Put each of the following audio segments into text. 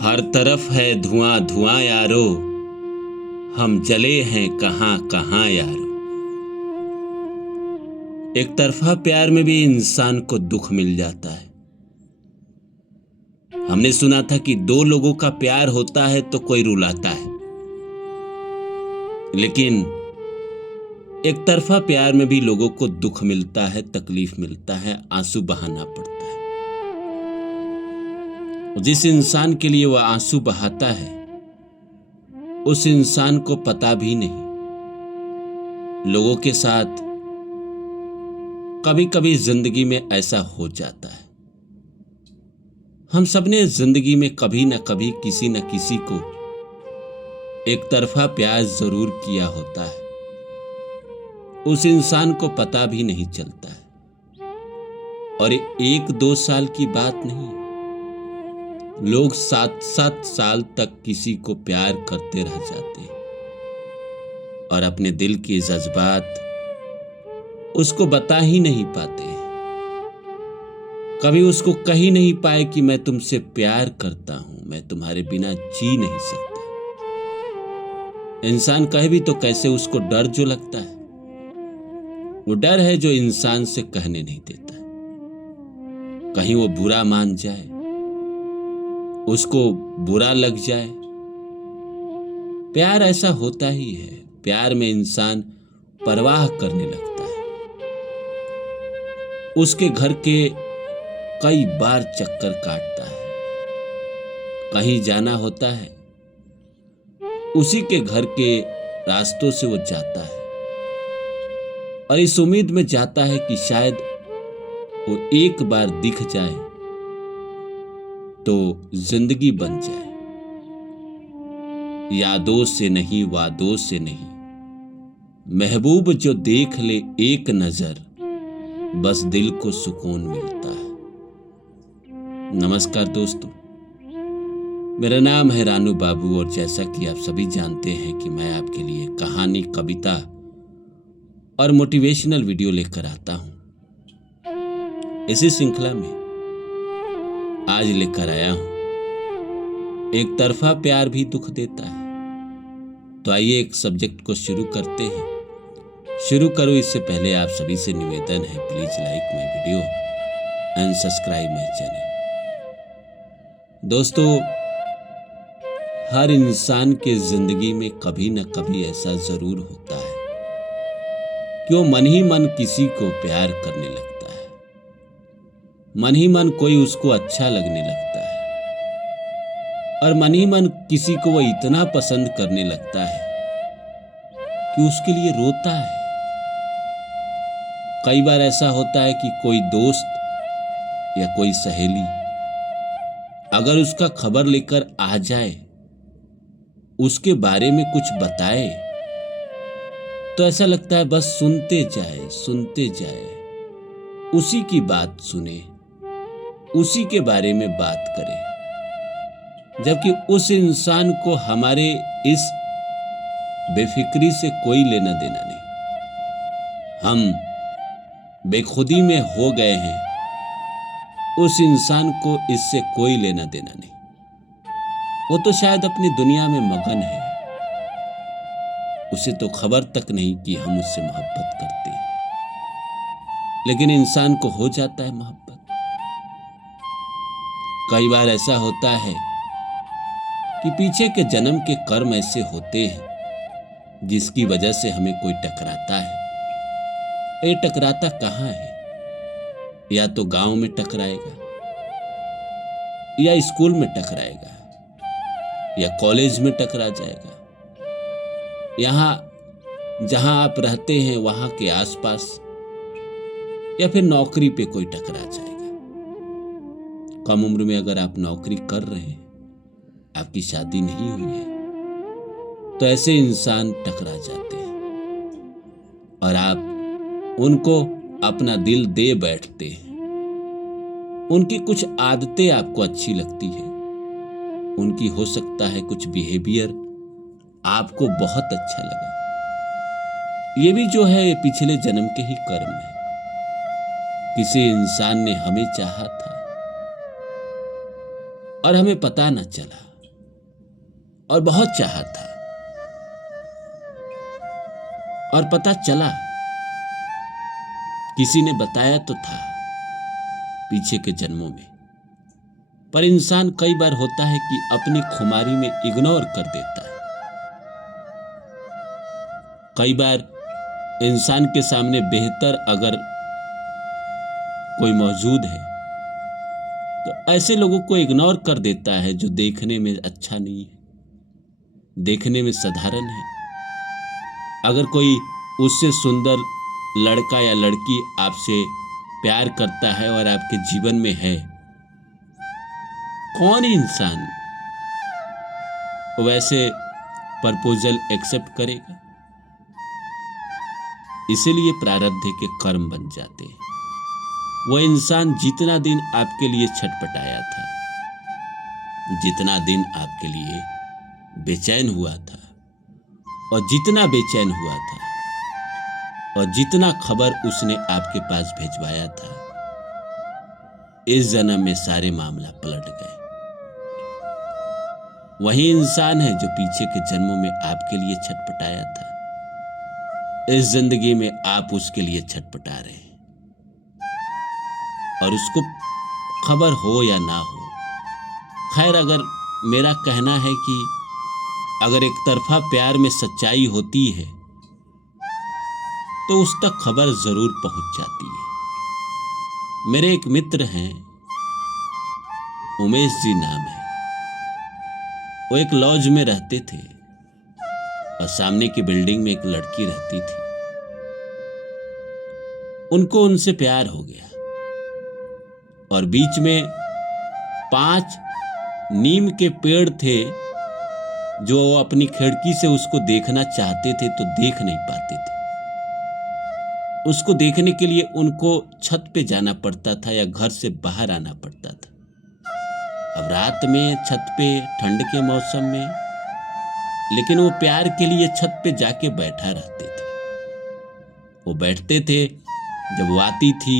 हर तरफ है धुआं धुआं यारो, हम जले हैं कहां कहां यारो। एक तरफा प्यार में भी इंसान को दुख मिल जाता है। हमने सुना था कि दो लोगों का प्यार होता है तो कोई रुलाता है, लेकिन एक तरफा प्यार में भी लोगों को दुख मिलता है, तकलीफ मिलता है, आंसू बहाना पड़ता है। जिस इंसान के लिए वह आंसू बहाता है उस इंसान को पता भी नहीं। लोगों के साथ कभी कभी जिंदगी में ऐसा हो जाता है। हम सबने जिंदगी में कभी न कभी किसी न किसी को एक तरफा प्यार जरूर किया होता है। उस इंसान को पता भी नहीं चलता है। और 1-2 साल की बात नहीं, लोग 7-7 साल तक किसी को प्यार करते रह जाते हैं और अपने दिल के जज्बात उसको बता ही नहीं पाते हैं। कभी उसको कह ही नहीं पाए कि मैं तुमसे प्यार करता हूं, मैं तुम्हारे बिना जी नहीं सकता। इंसान कहे भी तो कैसे, उसको डर जो लगता है, वो डर है जो इंसान से कहने नहीं देता है। कहीं वो बुरा मान जाए, उसको बुरा लग जाए। प्यार ऐसा होता ही है। प्यार में इंसान परवाह करने लगता है। उसके घर के कई बार चक्कर काटता है। कहीं जाना होता है, उसी के घर के रास्तों से वो जाता है और इस उम्मीद में जाता है कि शायद वो एक बार दिख जाए तो जिंदगी बन जाए। यादों से नहीं, वादों से नहीं, महबूब जो देख ले एक नजर, बस दिल को सुकून मिलता है। नमस्कार दोस्तों, मेरा नाम है रानू बाबू और जैसा कि आप सभी जानते हैं कि मैं आपके लिए कहानी, कविता और मोटिवेशनल वीडियो लेकर आता हूं। इसी श्रृंखला में आज लेकर आया हूं, एक तरफा प्यार भी दुख देता है। तो आइए एक सब्जेक्ट को शुरू करते हैं। शुरू करो इससे पहले आप सभी से निवेदन है, please like my video and subscribe my channel. दोस्तों, हर इंसान के जिंदगी में कभी न कभी ऐसा जरूर होता है कि वो मन ही मन किसी को प्यार करने लगता है। मन ही मन कोई उसको अच्छा लगने लगता है और मन ही मन किसी को वो इतना पसंद करने लगता है कि उसके लिए रोता है। कई बार ऐसा होता है कि कोई दोस्त या कोई सहेली अगर उसका खबर लेकर आ जाए, उसके बारे में कुछ बताए, तो ऐसा लगता है बस सुनते जाए, उसी की बात सुने, उसी के बारे में बात करें। जबकि उस इंसान को हमारे इस बेफिक्री से कोई लेना देना नहीं। हम बेखुदी में हो गए हैं, उस इंसान को इससे कोई लेना देना नहीं। वो तो शायद अपनी दुनिया में मगन है, उसे तो खबर तक नहीं कि हम उससे मोहब्बत करते हैं। लेकिन इंसान को हो जाता है मोहब्बत। कई बार ऐसा होता है कि पीछे के जन्म के कर्म ऐसे होते हैं जिसकी वजह से हमें कोई टकराता है। ये टकराता कहाँ है? या तो गांव में टकराएगा, या स्कूल में टकराएगा, या कॉलेज में टकरा जाएगा, यहां जहां आप रहते हैं वहां के आसपास, या फिर नौकरी पे कोई टकरा जाएगा। कम उम्र में अगर आप नौकरी कर रहे हैं, आपकी शादी नहीं हुई है, तो ऐसे इंसान टकरा जाते हैं और आप उनको अपना दिल दे बैठते हैं। उनकी कुछ आदतें आपको अच्छी लगती है, उनकी हो सकता है कुछ बिहेवियर आपको बहुत अच्छा लगा। ये भी जो है ये पिछले जन्म के ही कर्म है। किसी इंसान ने हमें चाहा था और हमें पता न चला, और बहुत चाहा था। और पता चला, किसी ने बताया तो था पीछे के जन्मों में, पर इंसान कई बार होता है कि अपनी खुमारी में इग्नोर कर देता है। कई बार इंसान के सामने बेहतर अगर कोई मौजूद है तो ऐसे लोगों को इग्नोर कर देता है जो देखने में अच्छा नहीं है, देखने में साधारण है। अगर कोई उससे सुंदर लड़का या लड़की आपसे प्यार करता है और आपके जीवन में है, कौन इंसान वैसे प्रपोजल एक्सेप्ट करेगा? इसीलिए प्रारब्ध के कर्म बन जाते हैं। वो इंसान जितना दिन आपके लिए छटपटाया था, जितना दिन आपके लिए बेचैन हुआ था, और जितना बेचैन हुआ था, और जितना खबर उसने आपके पास भिजवाया था, इस जन्म में सारे मामला पलट गए। वही इंसान है जो पीछे के जन्मों में आपके लिए छटपटाया था, इस जिंदगी में आप उसके लिए छटपटा रहे हैं। और उसको खबर हो या ना हो, खैर, अगर मेरा कहना है कि अगर एक तरफा प्यार में सच्चाई होती है तो उस तक खबर जरूर पहुंच जाती है। मेरे एक मित्र हैं, उमेश जी नाम है। वो एक लॉज में रहते थे और सामने की बिल्डिंग में एक लड़की रहती थी। उनको उनसे प्यार हो गया और बीच में 5 नीम के पेड़ थे जो वो अपनी खिड़की से उसको देखना चाहते थे तो देख नहीं पाते थे। उसको देखने के लिए उनको छत पे जाना पड़ता था या घर से बाहर आना पड़ता था। अब रात में छत पे, ठंड के मौसम में, लेकिन वो प्यार के लिए छत पे जाके बैठा रहते थे। वो बैठते थे, जब वो आती थी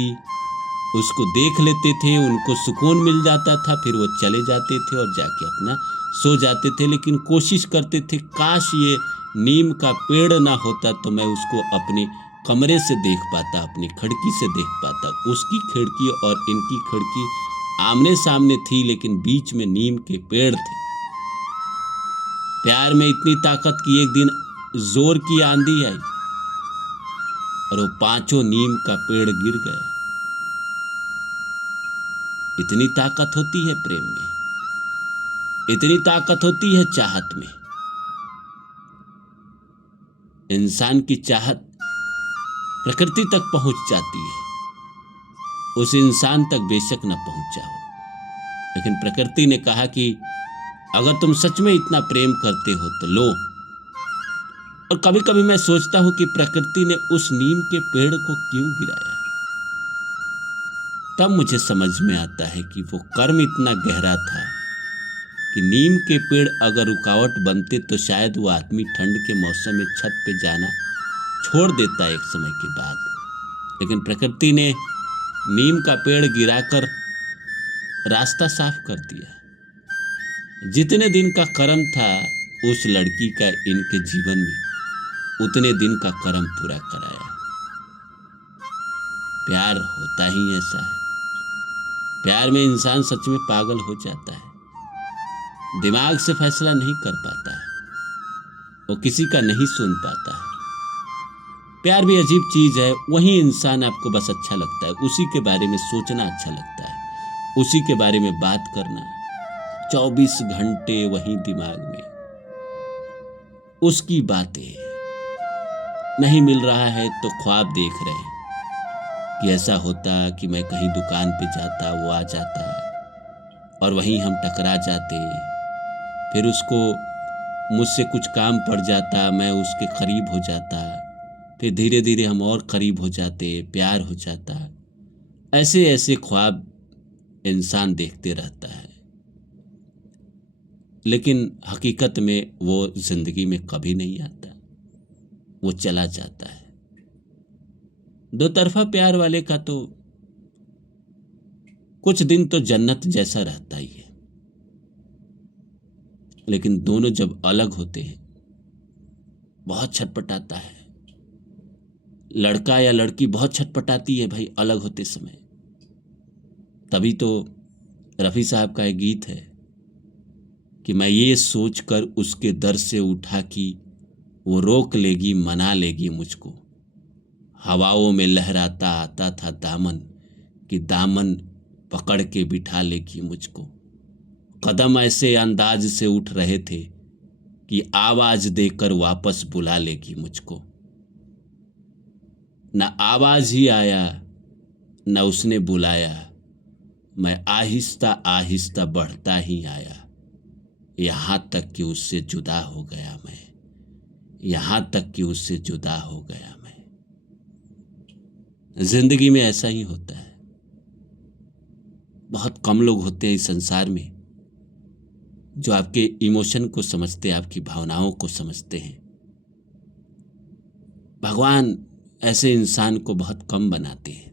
उसको देख लेते थे, उनको सुकून मिल जाता था, फिर वो चले जाते थे और जाके अपना सो जाते थे। लेकिन कोशिश करते थे, काश ये नीम का पेड़ ना होता तो मैं उसको अपने कमरे से देख पाता, अपनी खिड़की से देख पाता। उसकी खिड़की और इनकी खिड़की आमने सामने थी, लेकिन बीच में नीम के पेड़ थे। प्यार में इतनी ताकत कि एक दिन जोर की आंधी आई और वो 5 नीम का पेड़ गिर गया। इतनी ताकत होती है प्रेम में, इतनी ताकत होती है चाहत में। इंसान की चाहत प्रकृति तक पहुंच जाती है, उस इंसान तक बेशक न पहुंचा हो, लेकिन प्रकृति ने कहा कि अगर तुम सच में इतना प्रेम करते हो तो लो। और कभी कभी मैं सोचता हूं कि प्रकृति ने उस नीम के पेड़ को क्यों गिराया। तब मुझे समझ में आता है कि वो कर्म इतना गहरा था कि नीम के पेड़ अगर रुकावट बनते तो शायद वो आदमी ठंड के मौसम में छत पे जाना छोड़ देता एक समय के बाद। लेकिन प्रकृति ने नीम का पेड़ गिराकर रास्ता साफ कर दिया। जितने दिन का कर्म था उस लड़की का इनके जीवन में, उतने दिन का कर्म पूरा कराया। प्यार होता ही ऐसा है। प्यार में इंसान सच में पागल हो जाता है, दिमाग से फैसला नहीं कर पाता है, वो किसी का नहीं सुन पाता है। प्यार भी अजीब चीज है, वही इंसान आपको बस अच्छा लगता है, उसी के बारे में सोचना अच्छा लगता है, उसी के बारे में बात करना 24 घंटे वही दिमाग में, उसकी बातें। नहीं मिल रहा है तो ख्वाब देख रहे हैं कि ऐसा होता कि मैं कहीं दुकान पे जाता, वो आ जाता और वहीं हम टकरा जाते, फिर उसको मुझसे कुछ काम पड़ जाता, मैं उसके करीब हो जाता, फिर धीरे धीरे हम और करीब हो जाते, प्यार हो जाता। ऐसे ऐसे ख्वाब इंसान देखते रहता है, लेकिन हकीकत में वो जिंदगी में कभी नहीं आता, वो चला जाता है। दो तरफा प्यार वाले का तो कुछ दिन तो जन्नत जैसा रहता ही है, लेकिन दोनों जब अलग होते हैं बहुत छटपटाता है। लड़का या लड़की बहुत छटपटाती है भाई अलग होते समय। तभी तो रफ़ी साहब का एक गीत है कि मैं ये सोच कर उसके दर से उठा कि वो रोक लेगी मना लेगी मुझको। हवाओं में लहराता आता था दामन कि दामन पकड़ के बिठा लेगी मुझको। कदम ऐसे अंदाज से उठ रहे थे कि आवाज देकर वापस बुला लेगी मुझको। न आवाज ही आया न उसने बुलाया, मैं आहिस्ता आहिस्ता बढ़ता ही आया। यहाँ तक कि उससे जुदा हो गया मैं, यहाँ तक कि उससे जुदा हो गया मैं। जिंदगी में ऐसा ही होता है। बहुत कम लोग होते हैं इस संसार में जो आपके इमोशन को समझते हैं, आपकी भावनाओं को समझते हैं। भगवान ऐसे इंसान को बहुत कम बनाते हैं।